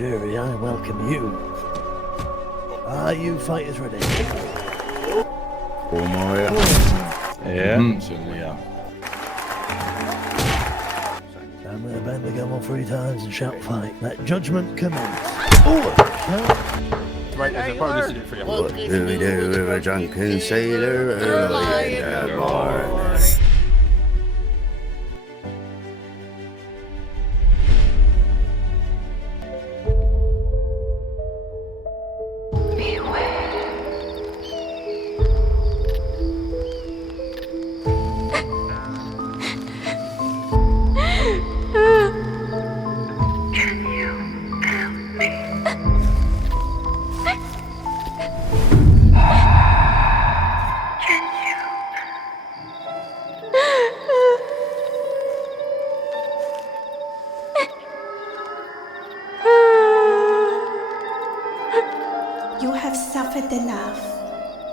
jury, I welcome you. Are you fighters ready? Oh my. Yeah, certainly are. I'm going to bend the gavel 3 times and shout fight. Let judgment commence. Oh, Right, there's a bonus in it for you. What do we do with a drunken sailor early in the morning? You have suffered enough.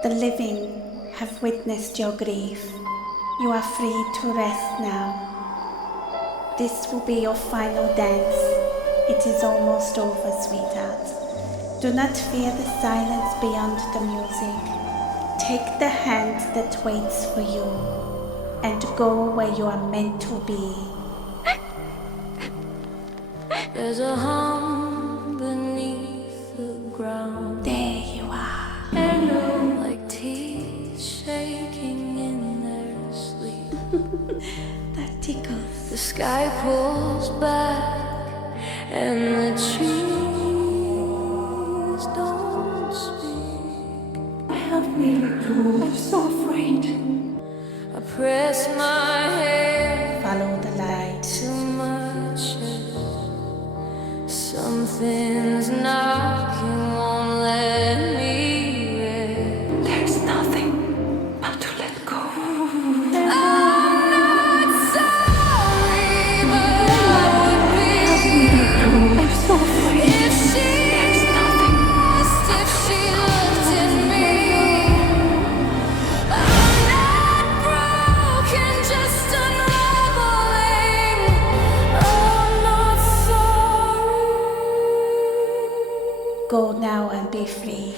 The living have witnessed your grief. You are free to rest now. This will be your final dance. It is almost over, sweetheart. Do not fear the silence beyond the music. Take the hand that waits for you and go where you are meant to be. There's a hum beneath the ground. There you are. Like teeth shaking in their sleep. That tickles. The sky pulls back and the trees don't speak. Help me. I'm so afraid. I press my head Follow the light. to my chest. Something's knocking, won't let me rest. There's nothing but to let go. I'm not sorry, but I would be I'm so afraid. if she There's nothing. lost, if she looked at me. I'm not broken, just unraveling. I'm not sorry. Go now and be free.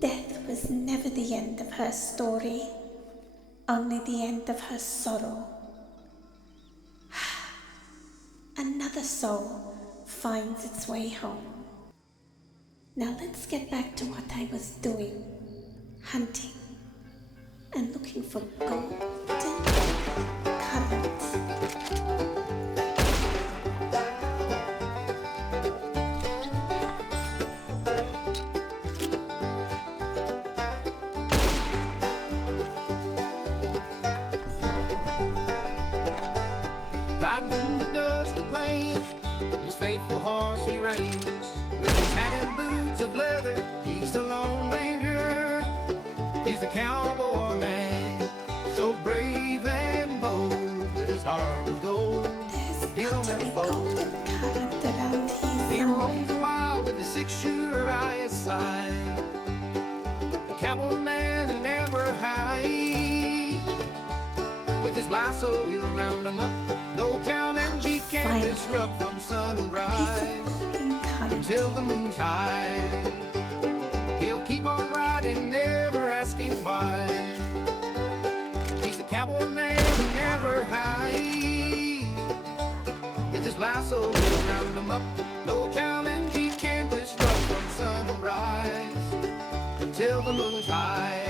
Death was never the end of her story, only the end of her sorrow. Another soul finds its way home. Now let's get back to what I was doing, hunting and looking for golden currants. Riding the dusty plains, his faithful horse he reins. With his hat and boots of leather, he's the Lone Ranger. He's the cowboy man, so brave and bold that his heart will go. There's got to be golden currant around He here roams somewhere. wild with a 6-shooter by his side. The cowboy man who never hide. With his lasso he'll round him up. No count and he can't disrupt from sunrise until the moon's high. He'll keep on riding, never asking why. He's the cowboy man who never hides. With his lasso he'll round him up. No count and he can't disrupt from sunrise until the moon's high.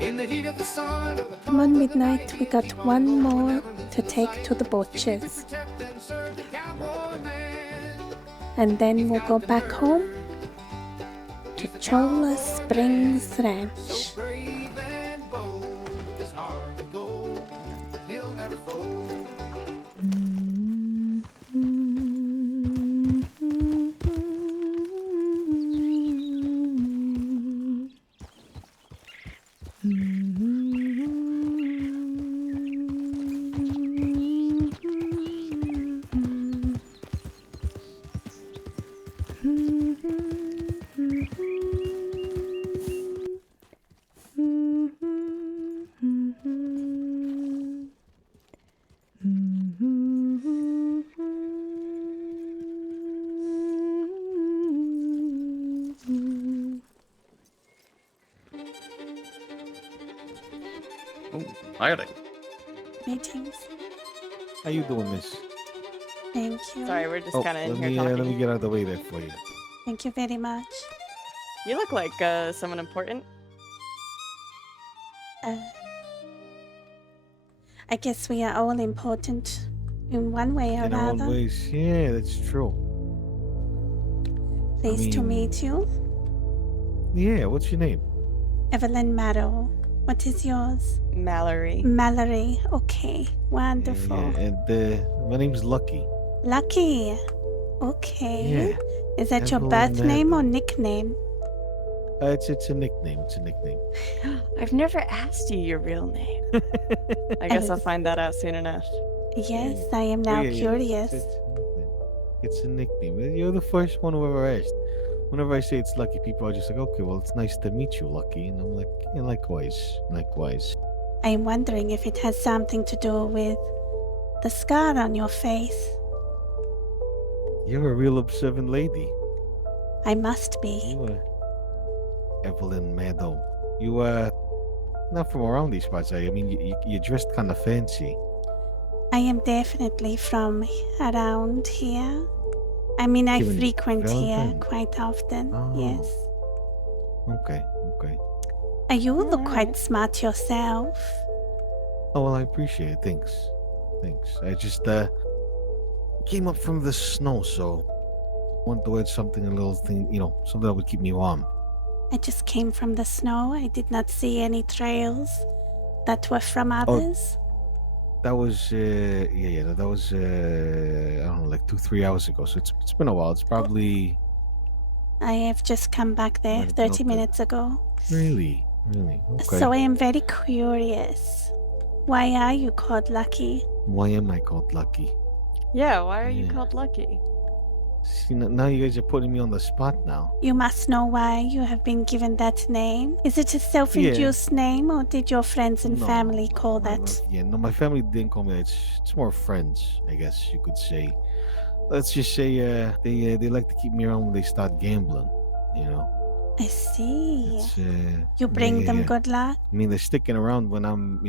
In the heat of the sun, One midnight we got one more to take to the butchers, and then we'll go back home to Cholla Springs Ranch. brave and bold, his heart of gold, he'll never fold. Hiring. Meetings. How you doing, miss? Thank you. Sorry, we're just kind of in let here me talking. let me get out of the way there for you. Thank you very much. You look like someone important. I guess we are all important in one way or In our own another. ways, yeah, that's true. Pleased to meet you. Yeah, what's your name? Evelyn Marrow. What is yours? Mallory. Mallory. Okay. Wonderful. Yeah, and my name's Lucky. Lucky. Okay. Yeah. Is that your Evelyn birth name or Marrow. nickname? It's a nickname. It's a nickname. I've never asked you your real name. I guess I'll find that out soon enough. Yes, I am now Yeah, curious. It's a nickname. You're the first one who ever asked. Whenever I say it's Lucky, people are just like, okay, well, it's nice to meet you, Lucky. And I'm like, yeah, likewise. Likewise. I am wondering if it has something to do with the scar on your face. You're a real observant lady. I must be. You Evelyn Marrow. You not from around these parts, are you? I mean, you dressed kind of fancy. I am definitely from around here. I mean, I Given frequent here Valentine. quite often. Oh. Yes. Okay. You look quite smart yourself. Oh, well, I appreciate it. Thanks. I just came up from the snow, so wanted to add something, a little thing, something that would keep me warm. I just came from the snow. I did not see any trails that were from others. That was that was I don't know, like 2-3 hours ago. So it's been a while. It's probably I have just come back there Might have 30 melted. minutes ago. really okay. So I am very curious. Why are you called Lucky? Why am I called Lucky? Yeah, why are you Yeah. called Lucky? See, now you guys are putting me on the spot now. You must know why you have been given that name. Is it a self-induced name, or did your friends and No. family call that? No, my family didn't call me that. It's more friends, I guess you could say. Let's just say they like to keep me around when they start gambling. I see. It's, You bring yeah, them yeah. good luck? I mean, they're sticking around when I'm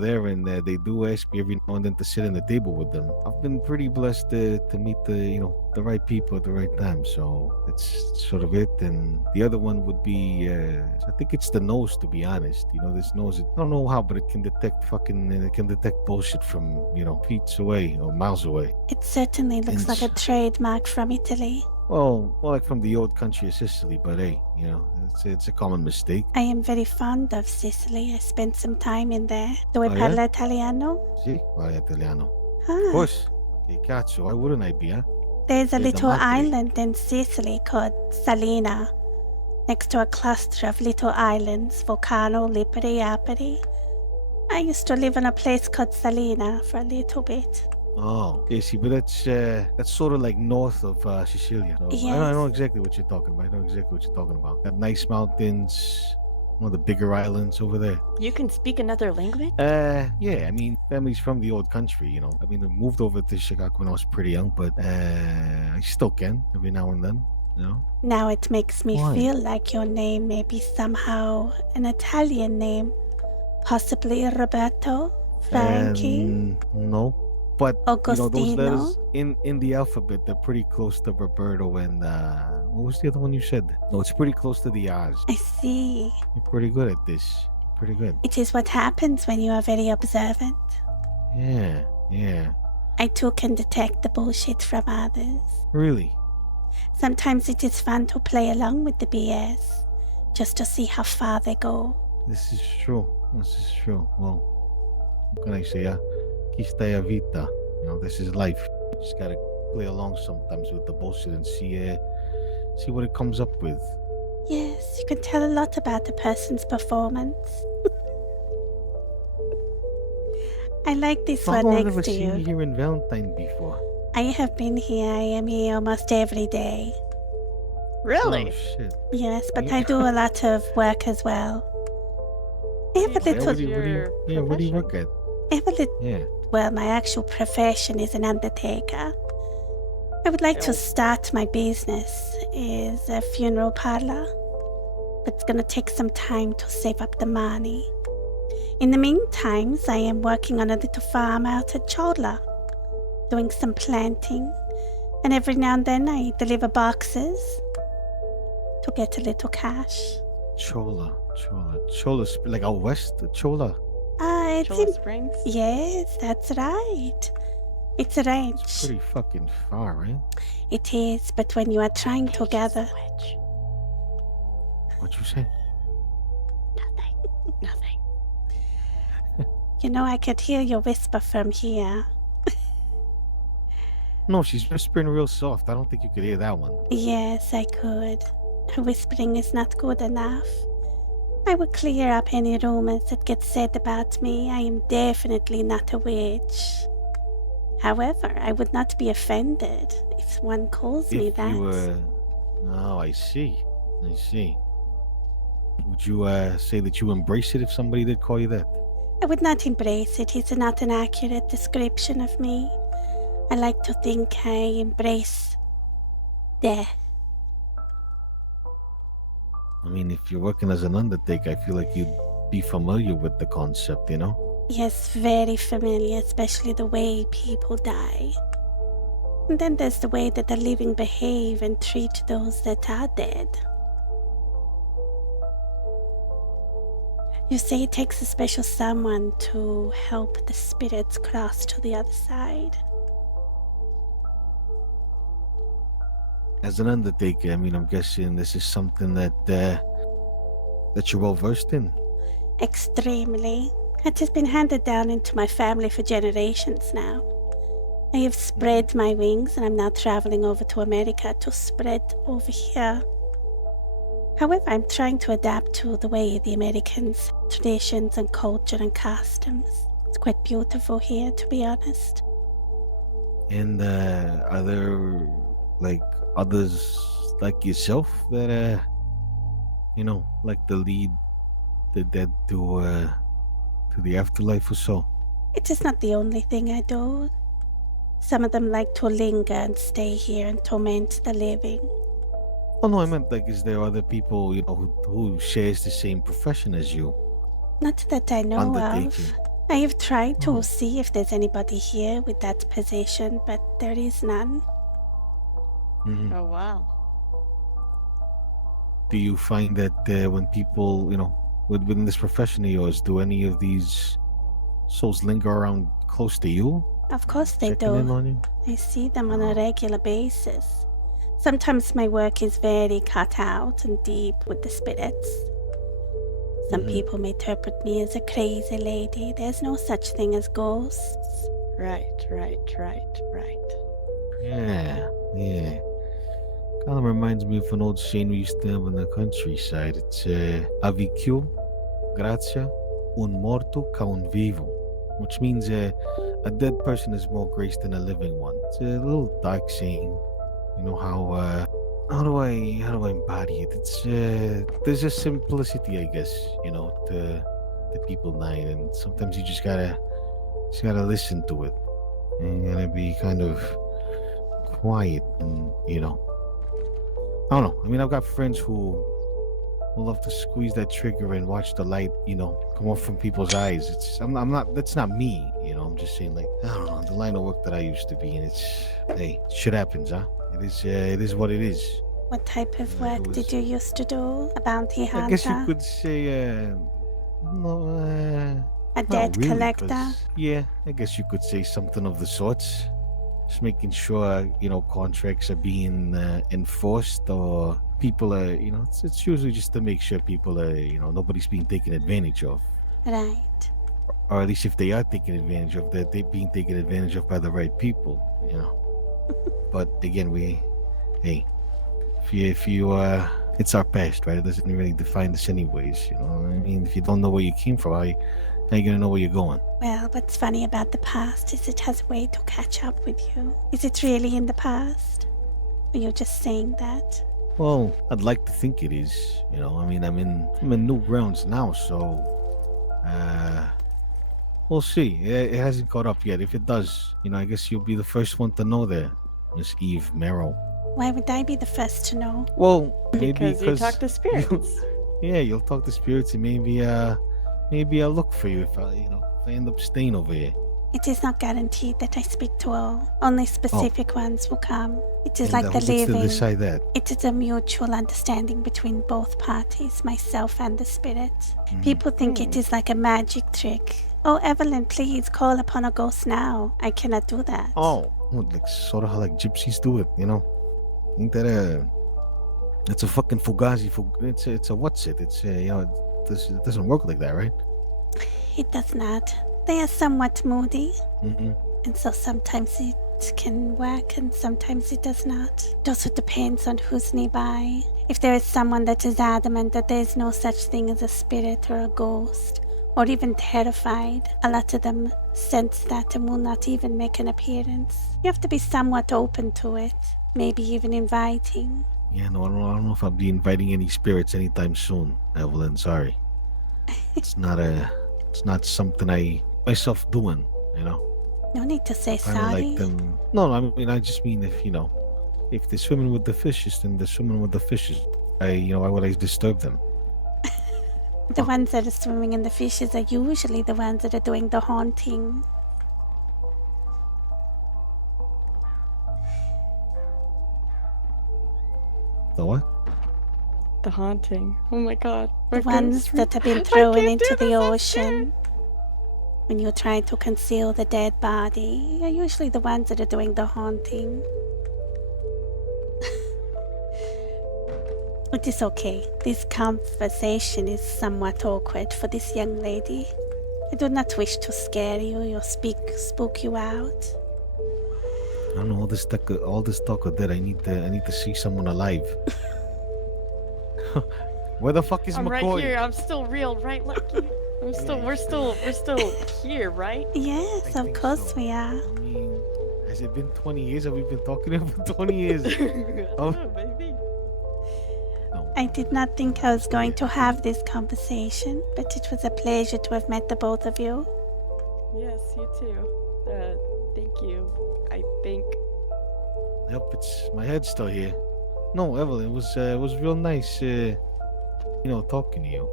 there, and they do ask me every now and then to sit at the table with them. I've been pretty blessed to meet the right people at the right time, so it's sort of it. And the other one would be, I think it's the nose, to be honest. This nose, I don't know how, but it can detect bullshit from feet away or miles away. It certainly looks like a It's- trademark from Italy. Well, like from the old country of Sicily, but hey, it's a common mistake. I am very fond of Sicily. I spent some time in there. Do I Oh, yeah? parla italiano? Sì, parla italiano. Ah. Of course. Che cazzo, why wouldn't I be, huh? There's a Yeah, the little mafia. island in Sicily called Salina, next to a cluster of little islands, Vulcano, Lipari, Apari. I used to live in a place called Salina for a little bit. Oh, yeah, see, but that's sort of like north of Sicilia. So Yes. I know exactly what you're talking about. Got nice mountains, one of the bigger islands over there. You can speak another language? Yeah, I mean, family's from the old country, I mean, I moved over to Chicago when I was pretty young, but I still can every now and then, Now it makes me Why? feel like your name may be somehow an Italian name. Possibly Roberto, Frankie, No, but those Augustino. letters in the alphabet, they're pretty close to Roberto and what was the other one you said? No, it's pretty close to the R's. I see. You're pretty good at this. Pretty good. It is what happens when you are very observant. Yeah. I too can detect the bullshit from others. Really? Sometimes it is fun to play along with the BS, just to see how far they go. This is true. Well, what can I say? Questa è vita. This is life. You just gotta play along sometimes with the bullshit and see what it comes up with. Yes, you can tell a lot about a person's performance. I like this How one long have I next to seen you you. here in Valentine before? I have been here. I am here almost every day. Really? Oh shit. Yes, but I do a lot of work as well. I have a Yeah, little. Where do you work at? I have a little. Yeah. Well, my actual profession is an undertaker. I would like to start my business as a funeral parlor, but it's gonna take some time to save up the money. In the meantime, I am working on a little farm out at Chola, doing some planting, and every now and then I deliver boxes to get a little cash. Chola, like out west, Chola. It's Chola in... Springs? Yes, that's right. It's a ranch. It's pretty fucking far, right? It is, but when you are trying to gather... What you say? Nothing. You know, I could hear your whisper from here. No, she's whispering real soft. I don't think you could hear that one. Yes, I could. Her whispering is not good enough. I will clear up any rumors that get said about me. I am definitely not a witch. However, I would not be offended if one calls me that. Oh, I see. Would you say that you embrace it if somebody did call you that? I would not embrace it. It's not an accurate description of me. I like to think I embrace death. I mean, if you're working as an undertaker, I feel like you'd be familiar with the concept, you know? Yes, very familiar, especially the way people die. And then there's the way that the living behave and treat those that are dead. You say it takes a special someone to help the spirits cross to the other side. As an undertaker, I mean, I'm guessing this is something that you're well versed in. Extremely. It has been handed down into my family for generations now. I have spread my wings and I'm now traveling over to America to spread over here. However, I'm trying to adapt to the way the Americans' traditions and culture and customs. It's quite beautiful here, to be honest. And are there like others like yourself that like to lead the dead to the afterlife or so? It is not the only thing I do. Some of them like to linger and stay here and torment the living. Oh no, I meant like, is there other people who shares the same profession as you? Not that I know Undertaking. of. I have tried to see if there's anybody here with that position, but there is none. Mhm. Oh, wow. Do you find that when people, within this profession of yours, do any of these souls linger around close to you? Of course they Checking in do. on you? I see them on a regular basis. Sometimes my work is very cut out and deep with the spirits. Some people may interpret me as a crazy lady. There's no such thing as ghosts. Right. Yeah. Kind of reminds me of an old saying we used to have in the countryside. It's "Avicchio, grazia, un morto ca un vivo," which means a dead person is more grace than a living one. It's a little dark saying. You know how do I embody it? It's there's a simplicity, I guess, to people dying, and sometimes you just gotta listen to it, and you gotta be kind of quiet, and I don't know. I mean, I've got friends who love to squeeze that trigger and watch the light, come off from people's eyes. I'm not. That's not me. I'm just saying, like, I don't know, the line of work that I used to be in. Hey, shit happens, huh? It is what it is. What type of work did you used to do? A bounty hunter? I guess you could say, no, a not debt really, collector? 'cause- yeah, I guess you could say something of the sorts. Just making sure, contracts are being enforced, or people are, it's usually just to make sure people are, nobody's being taken advantage of. Right. Or at least if they are taken advantage of, that they're being taken advantage of by the right people, But again, if you it's our past, right? It doesn't really define us anyways, I mean, if you don't know where you came from, how you gonna know where you're going? Well, what's funny about the past is it has a way to catch up with you. Is it really in the past? Or you're just saying that? Well, I'd like to think it is, I mean, I'm in new grounds now, so we'll see. It hasn't caught up yet. If it does, I guess you'll be the first one to know there, Miss Eve Marrow. Why would I be the first to know? Well, maybe Because you talk to spirits. Yeah, you'll talk to spirits, and maybe maybe I'll look for you if I end up staying over here. It is not guaranteed that I speak to all. Only specific ones will come. It is And like who the gets to living. decide that? It is a mutual understanding between both parties, myself and the spirit. People think it is like a magic trick. Oh, Evelyn, please call upon a ghost now. I cannot do that. Oh, well, like sort of how like gypsies do it, Ain't that it's a fucking fugazi. It's a what's it? It's it doesn't work like that, right? It does not. They are somewhat moody, Mm-mm. and so sometimes it can work and sometimes it does not. It also depends on who's nearby. If there is someone that is adamant that there is no such thing as a spirit or a ghost, or even terrified, a lot of them sense that and will not even make an appearance. You have to be somewhat open to it, maybe even inviting. Yeah, no, I don't know if I'll be inviting any spirits anytime soon, Evelyn. Sorry, it's not something I myself doing. No need to say Kind of sorry. like them. No, I mean, I just mean if they're swimming with the fishes, then they're swimming with the fishes. Why would I disturb them? The ones that are swimming in the fishes are usually the ones that are doing the haunting. The what? The haunting. Oh my god. The My ones ghost that have been I thrown can't into do the this, I'm ocean. When you're trying to conceal the dead body, are usually the ones that are doing the haunting. It is okay. This conversation is somewhat awkward for this young lady. I do not wish to scare you or spook you out. I don't know, all this talk of that. I need to see someone alive. Where the fuck is I'm McCoy? right here. I'm still real, right, Lucky? We're still here, right? Yes, I of think course so. we are. I mean, has it been 20 years? Have we been talking for 20 years? Oh. Maybe. No. I did not think I was going to have this conversation, but it was a pleasure to have met the both of you. Yes, you too. Thank you. I think. Yep, my head's still here. No, Evelyn, it was real nice, talking to you.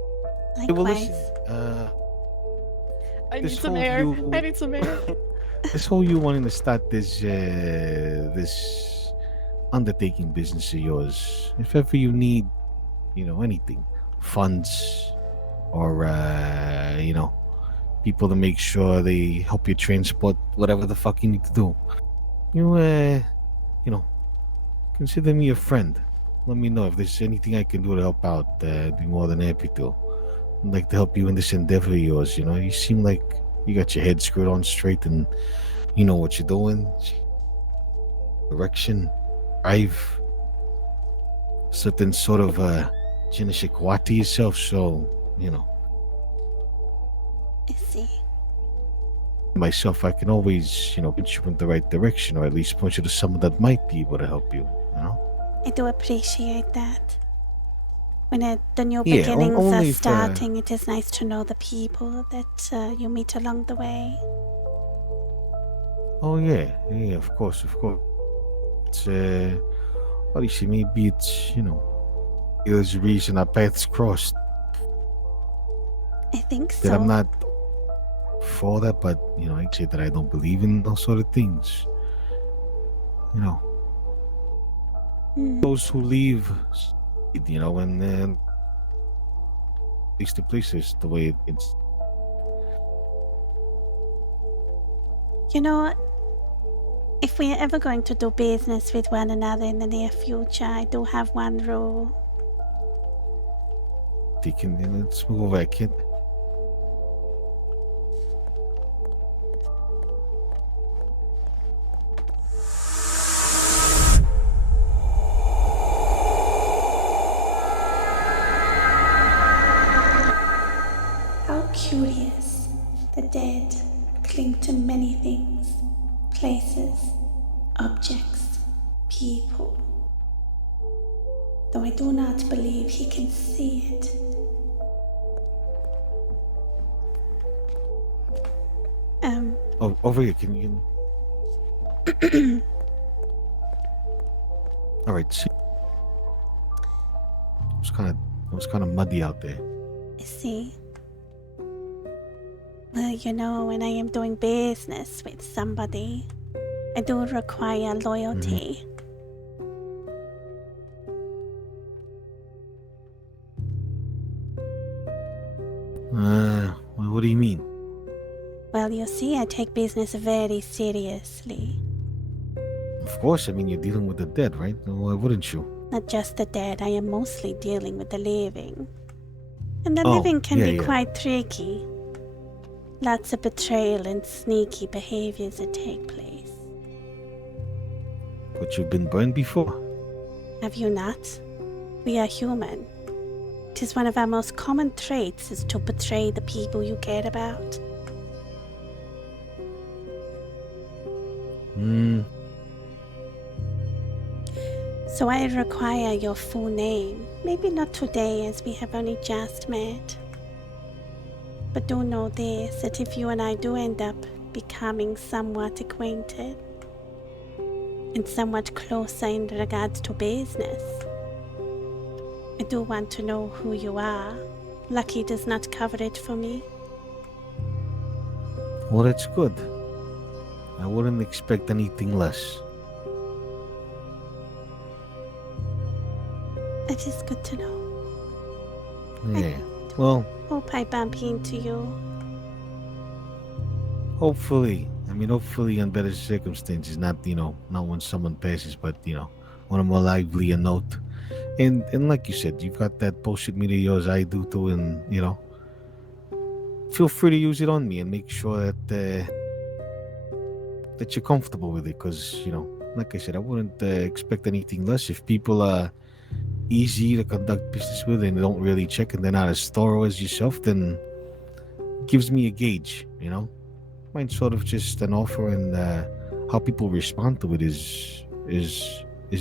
Hey, well, Likewise. listen, I need This some whole air. you- I need some air. this whole you wanting to start this undertaking business of yours. If ever you need, anything, funds, or people to make sure they help you transport whatever the fuck you need to do, consider me a friend. Let me know if there's anything I can do to help out. I'd be more than happy to. I'd like to help you in this endeavor of yours. You seem like you got your head screwed on straight and you know what you're doing. Direction, drive, certain sort of je ne sais quoi to yourself. So, I see. myself, I can always, point you in the right direction, or at least point you to someone that might be able to help you. I do appreciate that. When the new Yeah, beginnings only are if, starting, it is nice to know the people that you meet along the way. Oh yeah, of course. It's what do you say? Maybe it's there's a reason our paths crossed. I think That I'm so. not for that, but I say that I don't believe in those sort of things. Those who leave, and then place to places the way it's. If we're ever going to do business with one another in the near future, I do have one rule. Let's move over, kid. How curious. The dead cling to many things, places, objects, people. Though I do not believe he can see it. Oh, over here. Can you? All right. See, it was kind of muddy out there. I see. Well, you know, when I am doing business with somebody, I do require loyalty. Well, what do you mean? Well, you see, I take business very seriously. Of course, I mean, you're dealing with the dead, right? Why wouldn't you? Not just the dead, I am mostly dealing with the living. And the Oh, living can yeah, be yeah. quite tricky. Lots of betrayal and sneaky behaviors that take place. But you've been burned before. Have you not? We are human. It is one of our most common traits is to betray the people you care about. So I require your full name. Maybe not today, as we have only just met. But do know this, that if you and I do end up becoming somewhat acquainted, and somewhat closer in regards to business, I do want to know who you are. Lucky does not cover it for me. Well, that's good. I wouldn't expect anything less. It is good to know. Yeah. Well, Hope I bump into you. hopefully. I mean, hopefully in better circumstances. Not, not when someone passes, but, on a more livelier note. And like you said, you've got that bullshit meter of yours, I do too, and, feel free to use it on me and make sure that you're comfortable with it. Because, like I said, I wouldn't expect anything less. If people are easy to conduct business with and they don't really check and they're not as thorough as yourself, then it gives me a gauge, Mine's sort of just an offer, and how people respond to it is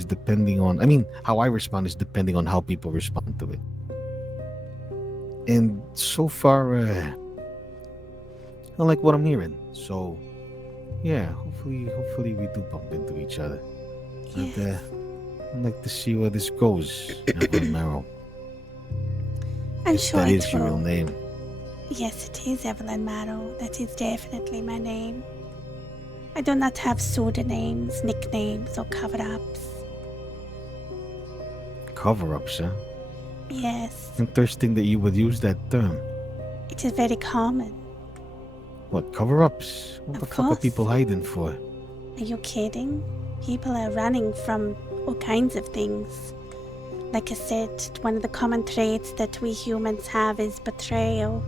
depending on, how I respond is depending on how people respond to it. And so far, I like what I'm hearing. So yeah, hopefully we do bump into each other. Yes. And I'd like to see where this goes, Evelyn Marrow. I'm If sure that it is your real will. name. Yes, it is Evelyn Marrow. That is definitely my name. I do not have pseudonyms, nicknames, or cover-ups. Cover-ups, huh? Yes, Interesting that you would use that term. it is very common. What, cover-ups? What Of the fuck are course. people hiding for? Are you kidding? People are running from all kinds of things. Like I said, one of the common traits that we humans have is betrayal.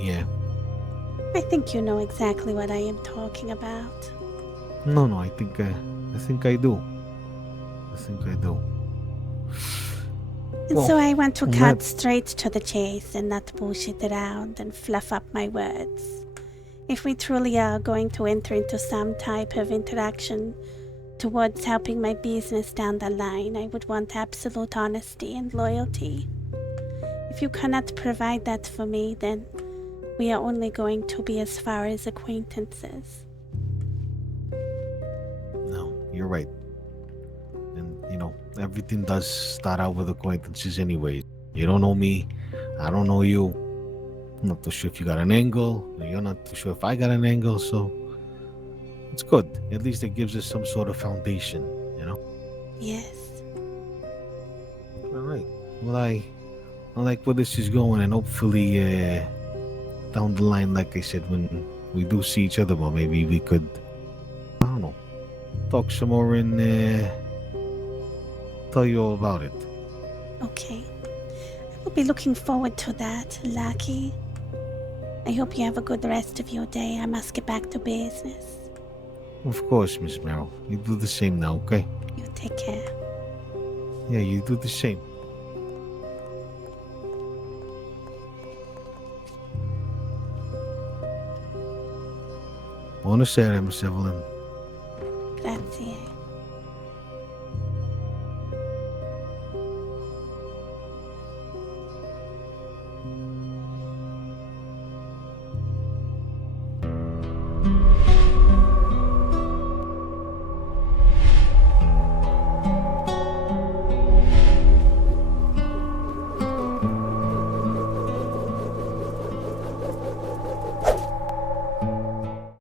Yeah. I think you know exactly what I am talking about. No, I think I do. I think I do. And Well, so I want to on cut that- straight to the chase and not bullshit around and fluff up my words. If we truly are going to enter into some type of interaction towards helping my business down the line, I would want absolute honesty and loyalty. If you cannot provide that for me, then we are only going to be as far as acquaintances. No, you're right. And, everything does start out with acquaintances anyway. You don't know me. I don't know you. I'm not too sure if you got an angle. You're not too sure if I got an angle. So it's good. At least it gives us some sort of foundation, Yes. All right. Well, I like where this is going, and hopefully down the line, like I said, when we do see each other, well, maybe we could, I don't know, talk some more and tell you all about it. Okay. I will be looking forward to that, Lucky. I hope you have a good rest of your day. I must get back to business. Of course, Miss Merrill. You do the same now, okay? You take care. Yeah, you do the same. Buonasera, Miss Evelyn. Grazie.